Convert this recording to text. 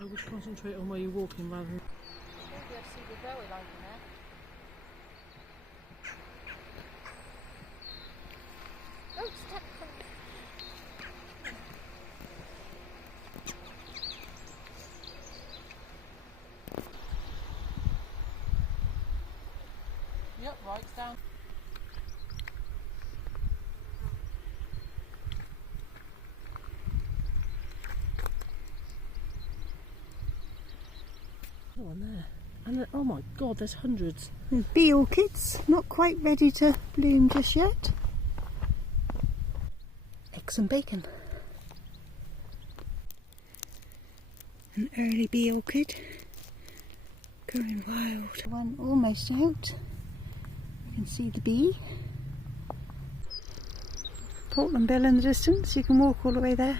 I would concentrate on where you're walking rather than... Maybe I see the railway line from there. Oh, step. Yep, right, it's down. One there. And oh my god, there's hundreds. Bee orchids, not quite ready to bloom just yet. Eggs and bacon. An early bee orchid, going wild. One almost out. You can see the bee. Portland bill in the distance, you can walk all the way there.